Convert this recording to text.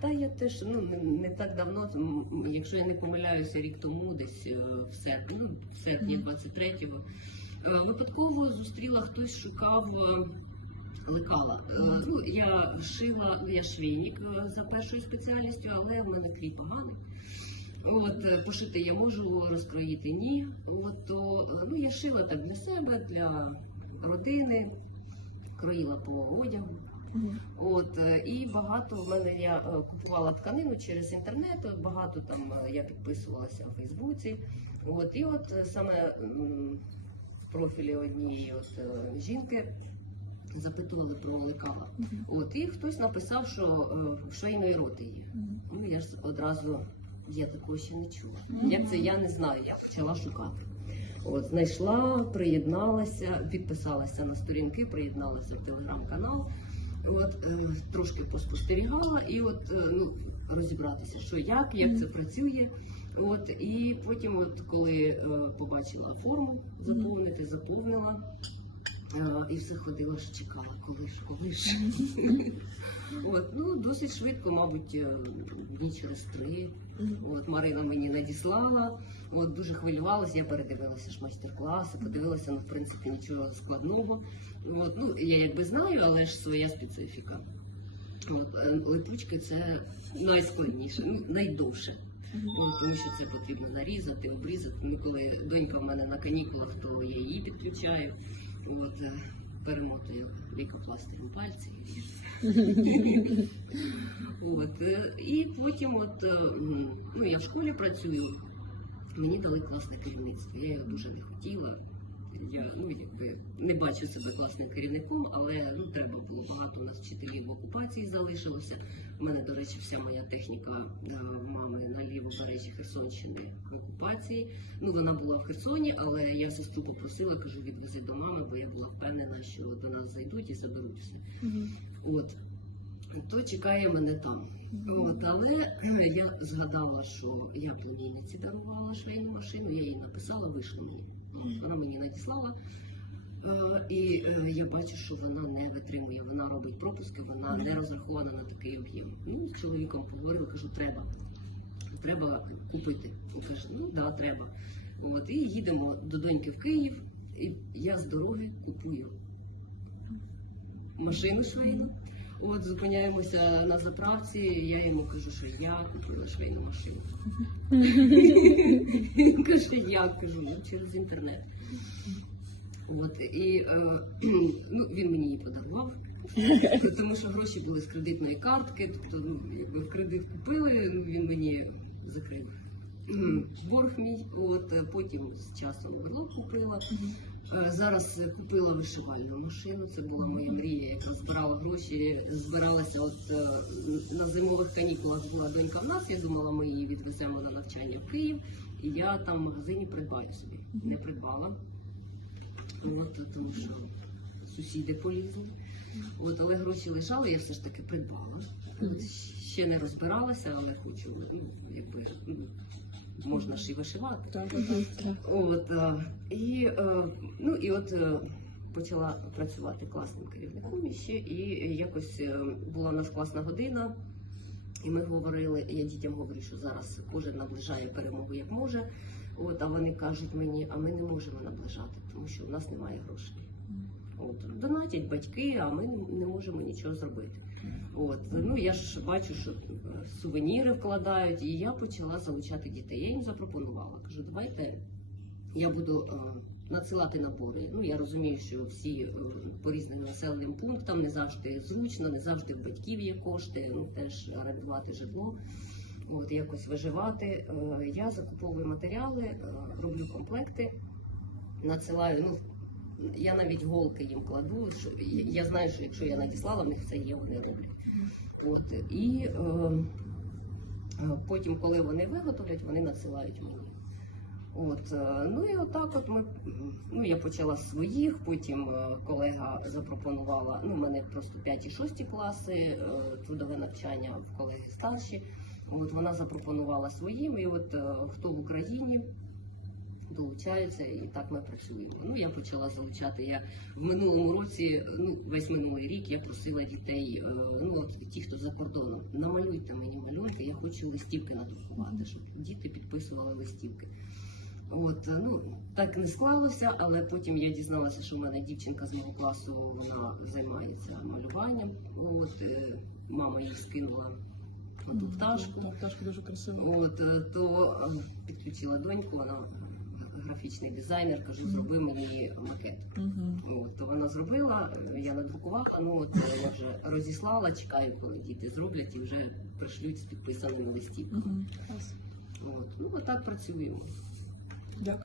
Та я теж ну не, так давно, якщо я не помиляюся, рік тому, десь е, в серпні, ну, в серпні 23-го, е, випадково зустріла хтось шукав. е, Лекала. Ну, я шила, ну, я швейник за першою спеціальністю, але в мене крій поганий. От, пошити я можу, розкроїти ні. От, то, ну, я шила так для себе, для родини, кроїла по одягу. От е, і багато в мене я е, купувала тканину через інтернет. Багато там е, я підписувалася в Фейсбуці. От і от саме в профілі однієї от жінки запитували про лекала. Мгм. От і хтось написав, що е, швейної роти є. Мгм. Ну я ж одразу я такого ще не чула. Мгм. Як це я не знаю. Я почала шукати. От знайшла, приєдналася, підписалася на сторінки, приєдналася в телеграм-канал. От е, трошки поспостерігала і от е, ну розібратися, що як, як це працює. От і потім, от коли е, побачила форму заповнити, заповнила. е, І все ходила що чекала, коли ж, коли ж. От, ну, досить швидко, мабуть, е, дні через три. От Марина мені надіслала. От дуже хвилювалася. Я передивилася ж майстер-класи, подивилася, ну в принципі нічого складного. От, ну я якби знаю, але ж своя специфіка. От, е, липучки це найскладніше, ну найдовше. Ну, тому що це потрібно нарізати, обрізати. Ну, коли донька в мене на канікулах, то я її підключаю. От, е, перемотаю лейкопластирем пальці. От, е, і потім, от, е, м, ну, я в школі працюю, мені дали класне керівництво. Я його дуже не хотіла. Я ну, якби, не бачу себе класним керівником, але ну, треба було багато у нас вчителів в окупації залишилося. У мене, до речі, вся моя техніка е, мами на лівобережжі Херсонщини в окупації. Ну, вона була в Херсоні, але я сестру попросила, кажу, відвези до мами, бо я була впевнена, що до нас зайдуть і заберуть все. Мгм. От. То чекає мене там. От, але я згадала, що я племінниці дарувала швейну машину, я їй написала, вийшла мені. Вона мені надіслала. Е, І е, я бачу, що вона не витримує, вона робить пропуски, вона не розрахована на такий об'єм. Ну, з чоловіком поговорила, кажу, треба. Треба купити. Він каже, ну да, треба. От, і їдемо до доньки в Київ, і я з дороги купую машину швейну. От зупиняємося на заправці. Я йому кажу, що я купила швейну машину. Він каже, як кажу, ну через інтернет. От і е, ну, він мені її подарував, тому що гроші були з кредитної картки. Тобто, ну якби в кредит купили, він мені закрив. Борг мій, от потім з часом верлок купила. Е, Зараз е, купила вишивальну машину. Це була моя мрія, яка збирала гроші, збиралася. От е, на зимових канікулах була донька в нас. Я думала, ми її відвеземо на навчання в Київ, і я там в магазині придбаю собі. Не придбала. От тому що сусіди полізли. От, але гроші лежали, я все ж таки придбала. От, ще не розбиралася, але хочу, ну, якби можна ж і вишивати. Так, так. От е, і е, ну і от е, почала працювати класним керівником ще, і якось була у нас класна година. І ми говорили, я дітям говорю, що зараз кожен наближає перемогу як може. От, а вони кажуть мені, а ми не можемо наближати, тому що у нас немає грошей. От, донатять батьки, а ми не- не можемо нічого зробити. От, ну я ж бачу, що е, сувеніри вкладають, і я почала залучати дітей. Я їм запропонувала. Кажу, давайте я буду е, надсилати набори. Ну я розумію, що всі е, по різним населеним пунктам не завжди зручно, не завжди в батьків є кошти, ну теж орендувати житло. От якось виживати. Я закуповую матеріали, роблю комплекти, надсилаю. Ну я навіть голки їм кладу. Що я- знаю, що якщо я надіслала, в них це є, вони роблять. От і е, потім, коли вони виготовлять, вони надсилають мені. От, е, ну і отак от ми, ну я почала з своїх, потім е, колега запропонувала, ну, в мене просто 5 і 6 класи, е, трудове навчання в колеги старші. От вона запропонувала своїм, і от хто в Україні, долучаються, і так ми працюємо. Ну я почала залучати. Я в минулому році, ну весь минулий рік, я просила дітей, е, ну от ті, хто за кордоном, намалюйте мені малюнки, я хочу листівки надрукувати, щоб діти підписували листівки. От ну так не склалося, але потім я дізналася, що в мене дівчинка з мого класу вона займається малюванням. От е, мама їй скинула ту пташку. Пташка дуже красива. От е, то е, підключила доньку, вона графічний дизайнер, кажу, зроби мені макет. Угу. От, то вона зробила, я надрукувала, ну от е, я вже розіслала, чекаю, коли діти зроблять і вже пришлють з підписаними листівками. Угу. От, ну отак працюємо. Дякую.